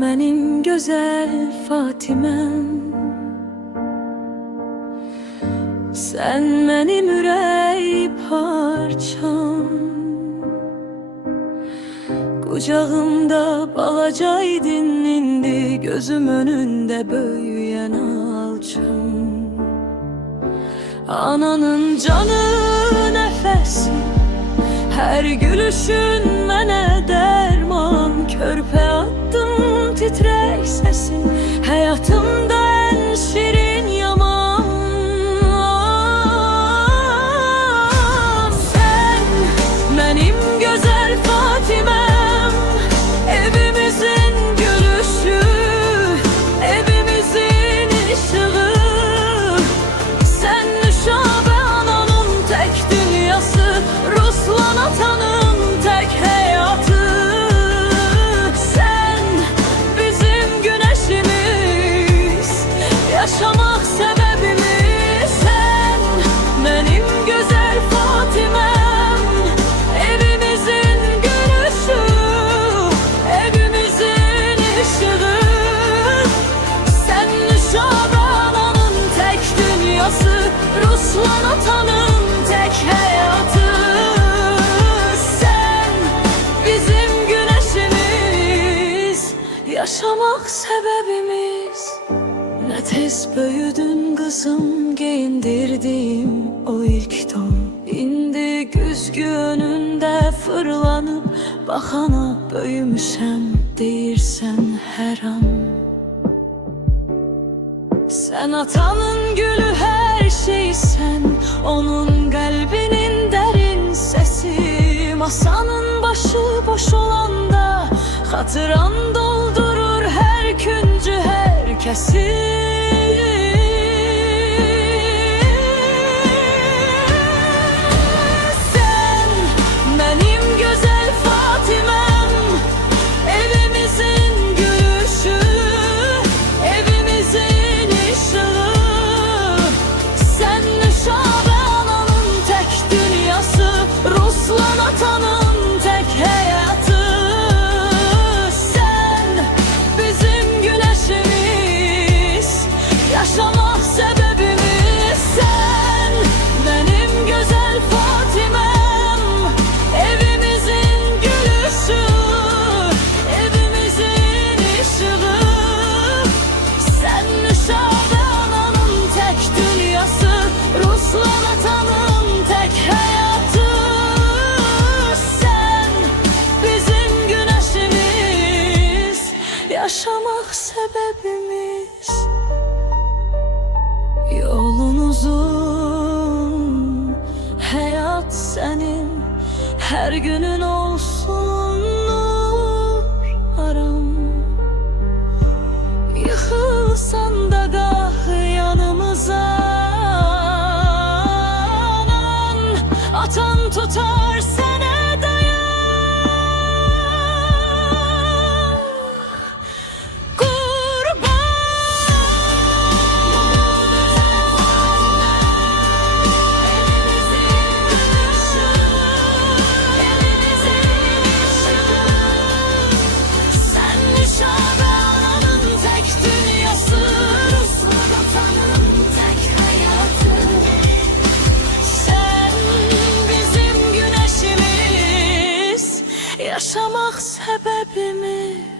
Mənim gözəl Fatiməm, sən mənim ürək parçam. Qucağımda balacaydın, indi gözüm önündə böyüyen alçam. Ananın canı nəfəsi, hər gülüşün mənə dərman. Körpə attım titrək səsin, həyatımda ən şirin yaman. Sən mənim gözəl Fatiməm, evimizin gülüşü, evimizin ışığı. Sen Nüşabə ananın tek dünyası, Ruslan atanın tek hayatı. Sen bizim güneşimiz, yaşamak sebebimiz. Sen benim güzel Fatimem, evimizin gülüşü, evimizin ışığı. Sen Nüşabə ananın tek dünyası, Ruslan atanın tek hayatı. Sen bizim güneşimiz, yaşamak sebebimiz. Ne tez büyüdün kızım, giyindirdim o ilk don. İndi güzgü önünde fırlanıp bakana büyümüşem deyirsən her an. Sen atanın gülü, her şeysen, onun kalbinin derin sesi. Masanın başı boş olanda hatıran doldurur her küncü herkesi. Sen benim güzel Fatimem, evimizin gülüşü, evimizin ışığı. Sen Nüşabə ananın tek dünyası, Ruslan atanın tek hayatı. Sen bizim güneşimiz, yaşamak sebebimiz. Sen benim güzel Fatimem, evimizin gülüşü, evimizin ışığı. Sen Nüşabə ananın tek dünyası, Ruslan atanın tek hayatı. Sen bizim güneşimiz, yaşamak sebebimiz. Yolun uzun, hayat senin, her günün olsun nur aram. Yıkılsan da gah yanımıza, anan atan tutar sene dayan. Kurban. Sen Nüşabə ananın tek dünyası, Ruslan atanın tek hayatı. Sen bizim güneşimiz, yaşamak sebebimiz.